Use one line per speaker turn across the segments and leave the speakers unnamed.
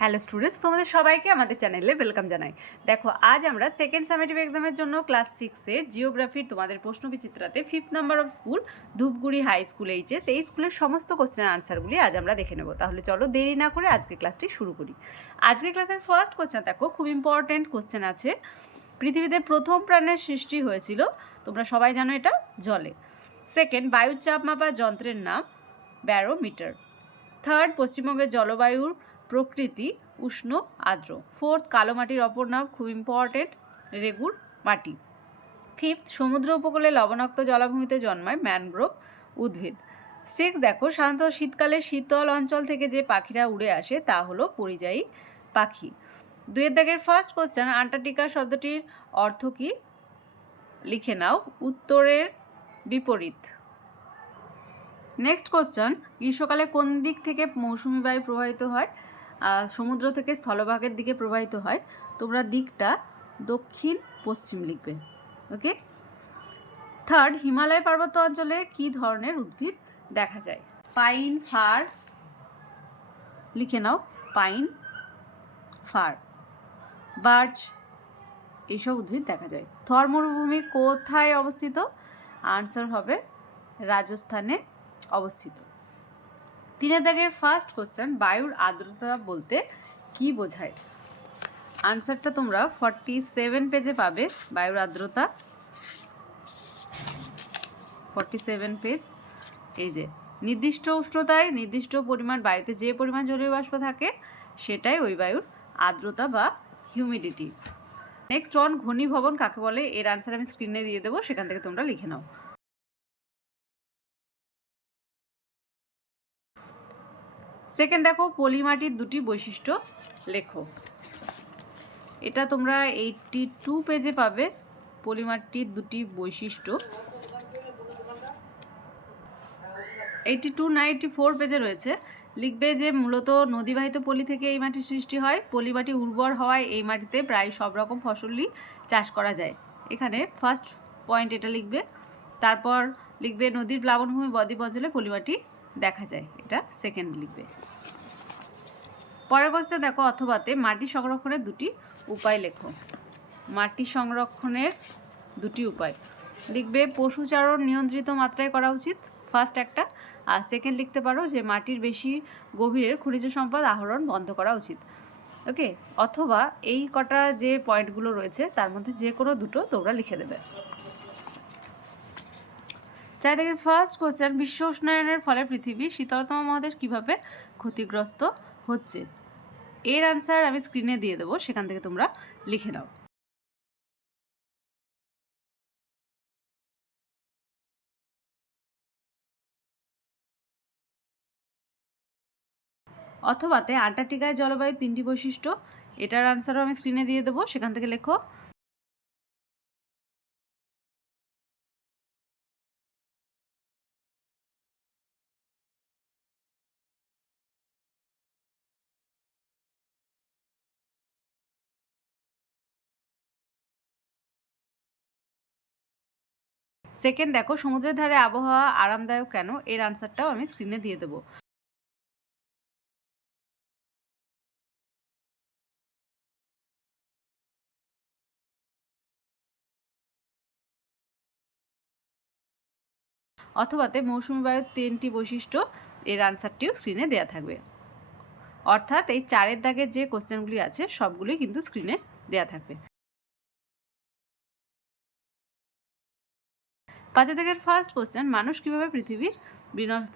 Hello students তোমাদের সবাইকে আমাদের চ্যানেলে ওয়েলকাম জানাই। দেখো, আজ আমরা সেকেন্ড সামেটিভ এক্সামের জন্য ক্লাস সিক্সের জিওগ্রাফির তোমাদের প্রশ্ন বিচিত্রাতে fifth number of school Dhupguri high school HS এই স্কুলের সমস্ত কোশ্চেন আনসারগুলি আজ আমরা দেখে নেব। তাহলে চলো দেরি না করে আজকে ক্লাসটি শুরু করি। আজকে ক্লাসের ফার্স্ট কোশ্চেন দেখো, খুব ইম্পর্ট্যান্ট কোশ্চেন আছে। পৃথিবীতে প্রথম প্রাণের সৃষ্টি হয়েছিল, তোমরা সবাই জানো এটা, জলে। সেকেন্ড বায়ুর চাপ মাপার যন্ত্রের নাম ব্যারোমিটার থার্ড পশ্চিমবঙ্গের জলবায়ুর প্রকৃতি, উষ্ণ, আর্দ্র। ফোর্থ, কালো মাটির অপর নাম খুব ইম্পর্টেন্ট রেগুর মাটি। ফিফথ, সমুদ্র উপকূলে লবণাক্ত জলাভূমিতে জন্মায় ম্যানগ্রোভ উদ্ভিদ। সিক্স দেখো, সাধারণত শীতকালে শীতল অঞ্চল থেকে যে পাখিরা উড়ে আসে তা হলো পরিযায়ী পাখি। দুয়ের দাগের ফার্স্ট কোশ্চেন আন্টার্কটিকা শব্দটির অর্থ কি? লিখে নাও, উত্তরের বিপরীত। নেক্সট কোশ্চেন গ্রীষ্মকালে কোন দিক থেকে মৌসুমি বায়ু প্রবাহিত হয়? সমুদ্র থেকে স্থলভাগের দিকে প্রবাহিত হয়, তোমরা দিকটা দক্ষিণ পশ্চিম লিখবে ওকে থার্ড হিমালয় পার্বত্য অঞ্চলে কি ধরনের উদ্ভিদ দেখা যায়? পাইন ফার লিখে নাও পাইন ফার বার্চ এইসব উদ্ভিদ দেখা যায়। থর মরুভূমি কোথায় অবস্থিত? আনসার হবে রাজস্থানে অবস্থিত। তিনের দাগের ফার্স্ট কোশ্চেন বায়ুর আর্দ্রতা বলতে কি বোঝায়? আনসারটা তোমরা ফর্টি সেভেন পেজে পাবে, বায়ুর আর্দ্রতা। ফর্টি সেভেন পেজ এই যে, নির্দিষ্ট উষ্ণতায় নির্দিষ্ট পরিমাণ বায়ুতে যে পরিমাণ জলীয় বাষ্প থাকে, সেটাই ওই বায়ুর আর্দ্রতা বা হিউমিডিটি নেক্সট ওয়ান ঘনীভবন কাকে বলে? এর আনসার আমি স্ক্রিনে দিয়ে দেবো, সেখান থেকে তোমরা লিখে নাও। সেকেন্ড দেখো, পলিমাটির দুটি বৈশিষ্ট্য লেখো। এটা তোমরা এইটটি টু পেজে পাবে, পলিমাটির দুটি বৈশিষ্ট্য। এইটটি টু না ফোর পেজে রয়েছে। লিখবে যে মূলত নদীবাহিত পলি থেকে এই মাটির সৃষ্টি হয়। পলি মাটি উর্বর হওয়ায় এই মাটিতে প্রায় সব রকম ফসলই চাষ করা যায়। এখানে ফার্স্ট পয়েন্ট এটা লিখবে। তারপর লিখবে নদীর প্লাবনভূমি বদ্বীপ অঞ্চলে পলিমাটি দেখা যায়। এটা সেকেন্ড লিখবে। পরের কোশ্চেন দেখো অথবাতে মাটি সংরক্ষণের দুটি উপায় লেখো। মাটি সংরক্ষণের দুটি উপায়। লিখবে, পশুচারণ নিয়ন্ত্রিত মাত্রায় করা উচিত। ফার্স্ট একটা। আর সেকেন্ড লিখতে পারো যে মাটির বেশি গভীরের খনিজ সম্পদ আহরণ বন্ধ করা উচিত। ওকে অথবা এই কটা যে পয়েন্টগুলো রয়েছে, তার মধ্যে যে কোনো দুটো তোমরা লিখে দেবে চাই দেখেন ফার্স্ট কোশ্চেন বিশ্ব উষ্ণায়নের ফলে পৃথিবী শীতলতম মহাদেশ কীভাবে ক্ষতিগ্রস্ত হচ্ছে? এর আনসার আমি স্ক্রিনে দিয়ে দেবো, সেখান থেকে তোমরা লিখে নাও। অথবাতে আন্টার্কটিকায় জলবায়ু তিনটি বৈশিষ্ট্য, এটার আনসারও আমি স্ক্রিনে দিয়ে দেবো, সেখান থেকে লেখো সেকেন্ড দেখো, সমুদ্রের ধারে আবহাওয়া আরামদায়ক কেন? এর আনসারটাও আমি স্ক্রিনে দিয়ে দেবো। অথবাতে মৌসুমী বায়ুর তিনটি বৈশিষ্ট্য এর আনসারটিও স্ক্রিনে দেয়া থাকবে। অর্থাৎ এই চারের দাগের যে কোশ্চেনগুলি আছে সবগুলি কিন্তু স্ক্রিনে দেওয়া থাকবে। পাঁচের থেকে ফার্স্ট কোশ্চেন মানুষ কীভাবে পৃথিবীর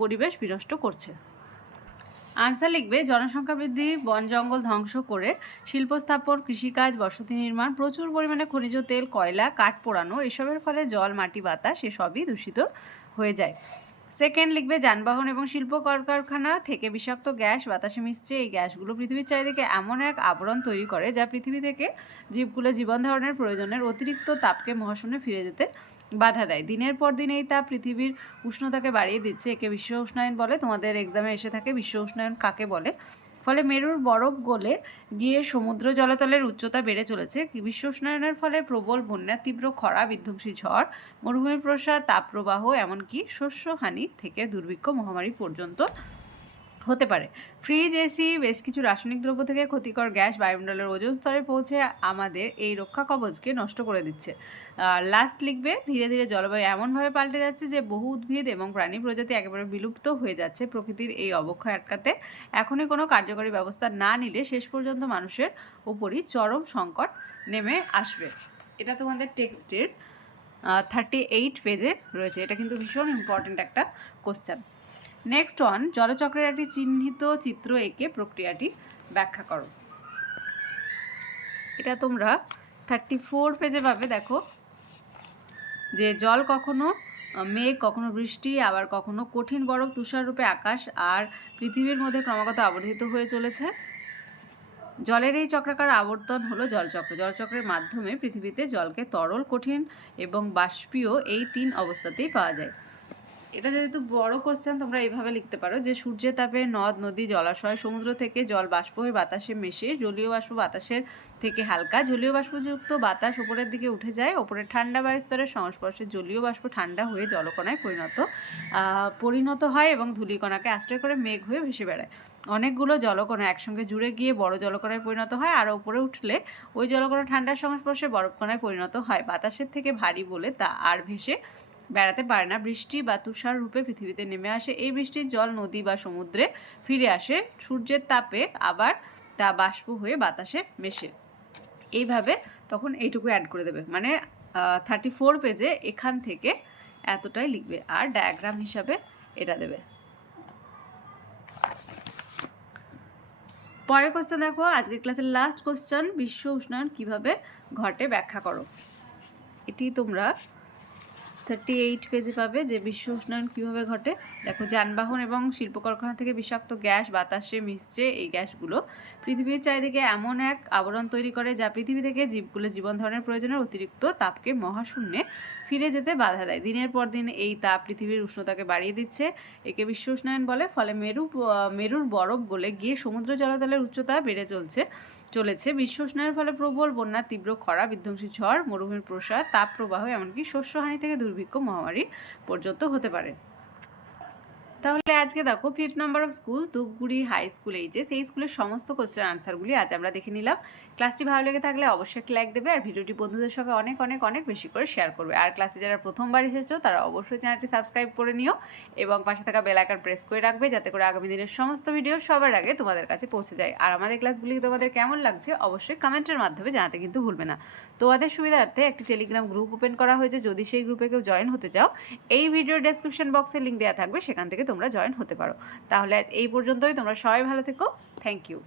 পরিবেশ বিনষ্ট করছে? আনসার লিখবে, জনসংখ্যা বৃদ্ধি, বন জঙ্গল ধ্বংস করে শিল্প স্থাপন কৃষিকাজ, বসতি নির্মাণ, প্রচুর পরিমাণে খনিজ তেল, কয়লা, কাঠ পোড়ানো, এসবের ফলে জল, মাটি, বাতাস, এসবই দূষিত হয়ে যায়। সেকেন্ড লিখবে, যানবাহন এবং শিল্প কলকারখানা থেকে বিষাক্ত গ্যাস, বাতাসে মিশছে এই গ্যাসগুলো পৃথিবীর চারিদিকে এমন এক আবরণ তৈরি করে যা পৃথিবী থেকে জীবগুলো জীবন ধারণের প্রয়োজনের অতিরিক্ত তাপকে মহাশূন্যে ফিরে যেতে বাধা দেয়। দিনের পর দিন এই তাপ পৃথিবীর উষ্ণতাকে বাড়িয়ে দিচ্ছে। একে বিশ্ব উষ্ণায়ন বলে। তোমাদের এক্সামে এসে থাকে, বিশ্ব উষ্ণায়ন কাকে বলে? ফলে মেরুর বরফ গলে গিয়ে সমুদ্র জলতলের উচ্চতা বেড়ে চলেছে। বিশ্ব উষ্ণায়নের ফলে প্রবল বন্যা তীব্র খরা, বিধ্বংসী ঝড়, মরুভূমির প্রসার, তাপপ্রবাহ, এমনকি শস্যহানি থেকে দুর্ভিক্ষ মহামারী পর্যন্ত হতে পারে। ফ্রিজ এসি বেশ কিছু রাসায়নিক দ্রব্য থেকে ক্ষতিকর গ্যাস, বায়ুমণ্ডলের ওজন স্তরে পৌঁছে আমাদের এই রক্ষা কবচকে নষ্ট করে দিচ্ছে। লাস্ট লিখবে, ধীরে ধীরে জলবায়ু এমনভাবে পাল্টে যাচ্ছে যে বহু উদ্ভিদ এবং প্রাণী প্রজাতি একেবারে বিলুপ্ত হয়ে যাচ্ছে প্রকৃতির এই অবক্ষয় আটকাতে। এখনই কোনো কার্যকরী ব্যবস্থা না নিলে শেষ পর্যন্ত মানুষের উপরই চরম সংকট নেমে আসবে। এটা তোমাদের টেক্সটের থার্টি এইট পেজে রয়েছে। এটা কিন্তু ভীষণ ইম্পর্ট্যান্ট একটা কোশ্চেন নেক্সট ওয়ান জলচক্রের একটি চিহ্নিত চিত্র এঁকে প্রক্রিয়াটি ব্যাখ্যা করো। এটা তোমরা থার্টি ফোর পেজে পাবে, দেখো। যে জল কখনো মেঘ, কখনো বৃষ্টি, আবার কখনো কঠিন বরফ তুষার রূপে আকাশ আর পৃথিবীর মধ্যে ক্রমাগত আবর্তিত হয়ে চলেছে। জলের এই চক্রাকার আবর্তন হলো জলচক্র। জলচক্রের মাধ্যমে পৃথিবীতে জলকে তরল, কঠিন এবং বাষ্পীয় এই তিন অবস্থাতেই পাওয়া যায়। এটা যেহেতু বড় কোশ্চেন তোমরা এইভাবে লিখতে পারো যে সূর্যের তাপে নদ, নদী, জলাশয়, সমুদ্র থেকে জল, বাষ্প হয়ে বাতাসে মেশে জলীয় বাষ্প বাতাসের থেকে হালকা। জলীয় বাষ্পযুক্ত বাতাস উপরের দিকে উঠে যায় ওপরের ঠান্ডা বায়ুস্তরের সংস্পর্শে জলীয় বাষ্প ঠান্ডা হয়ে জলকণায় পরিণত পরিণত হয় এবং ধূলিকণাকে আশ্রয় করে মেঘ হয়ে ভেসে বেড়ায়। অনেকগুলো জলকণা একসঙ্গে জুড়ে গিয়ে বড় জলকণায় পরিণত হয় আর ওপরে উঠলে ওই জলকণা ঠান্ডার সংস্পর্শে বরফকণায় পরিণত হয়। বাতাসের থেকে ভারী বলে তা আর ভেসে বেড়াতে পারে না। বৃষ্টি বা তুষার রূপে পৃথিবীতে নেমে আসে। এই বৃষ্টির জল, নদী বা সমুদ্রে ফিরে আসে। সূর্যের তাপে আবার তা বাষ্প হয়ে বাতাসে মেশে। এইভাবে তখন এইটুকু অ্যাড করে দেবে। মানে থার্টি ফোর পেজে এখান থেকে এতটাই লিখবে। আর ডায়াগ্রাম হিসাবে এটা দেবে। পরের কোশ্চেন দেখো। আজকের ক্লাসের লাস্ট কোশ্চেন বিশ্ব উষ্ণায়ন কীভাবে ঘটে ব্যাখ্যা করো। এটি তোমরা থার্টি এইট পেজে পাবে যে বিশ্ব উষ্ণায়ন কীভাবে ঘটে। দেখো, যানবাহন এবং শিল্প কারখানা থেকে বিষাক্ত গ্যাস, বাতাসে মিশছে এই গ্যাসগুলো। পৃথিবীর চারিদিকে এমন এক আবরণ তৈরি করে যা পৃথিবী থেকে জীবগুলো জীবন ধারণের প্রয়োজনের অতিরিক্ত তাপকে মহাশূন্যে ফিরে যেতে বাধা দেয়। দিনের পর দিন এই তাপ পৃথিবীর উষ্ণতাকে বাড়িয়ে দিচ্ছে। একে বিশ্ব উষ্ণায়ন বলে। ফলে মেরু মেরুর বরফ গলে গিয়ে সমুদ্র জলতলের উচ্চতা বেড়ে চলছে। চলেছে। বিশ্ব উষ্ণায়নের ফলে প্রবল বন্যা তীব্র খরা, বিধ্বংসী ঝড়, মরুভূমির প্রসার তাপ প্রবাহ এমনকি শস্যহানি থেকে দুর্ভিক্ষ মহামারী পর্যন্ত হতে পারে। তাহলে আজকে দেখো fifth number of school Dhupguri high school এই যে, সেই স্কুলের সমস্ত কোশ্চেন আনসারগুলি আজ আমরা দেখে নিলাম। ক্লাসটি ভালো লেগে থাকলে অবশ্যই একটা লাইক দেবে আর ভিডিওটি বন্ধুদের সঙ্গে অনেক অনেক অনেক বেশি করে শেয়ার করবে। আর ক্লাসে যারা প্রথমবার এসেছ, তারা অবশ্যই চ্যানেলটি সাবস্ক্রাইব করে নিও এবং পাশে থাকা বেল আইকন প্রেস করে রাখবে যাতে করে আগামী দিনের সমস্ত ভিডিও সবার আগে তোমাদের কাছে পৌঁছে যায়। আর আমাদের ক্লাসগুলি তোমাদের কেমন লাগছে, অবশ্যই কমেন্টের মাধ্যমে জানাতে কিন্তু ভুলবে না। তোমাদের সুবিধার্থে একটি টেলিগ্রাম গ্রুপ ওপেন করা হয়েছে, যদি সেই গ্রুপে কেউ জয়েন হতে চাও, এই ভিডিও ডেসক্রিপশন বক্সে লিঙ্ক দেওয়া থাকবে, সেখান থেকে তোমরা জয়েন হতে পারো। তাহলে এই পর্যন্তই তোমরা সবাই ভালো থেকো। Thank you